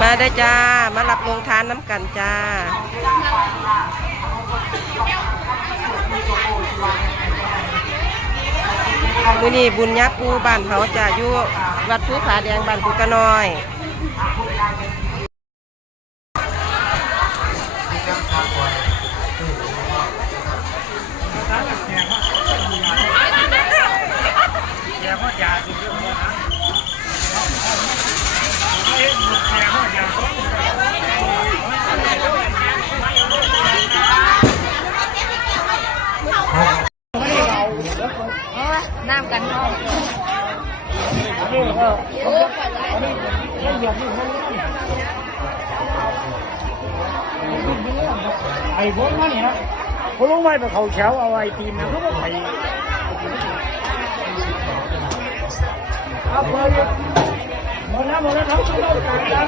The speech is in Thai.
มาได้จ้ามารับลงทานน้ำกันจ้ามื้อนี้บุญญาปูบ้านเขาจะอยู่วัดภูผาแดงบ้านภูกระน้อยน้ำกันห้องไอ้พวกนั้นนะเขาลงไปแบบเขาเช้าเอาไอ้ตีนนะเขาก็ไปเอาไปหมดแล้วเขาต้องการ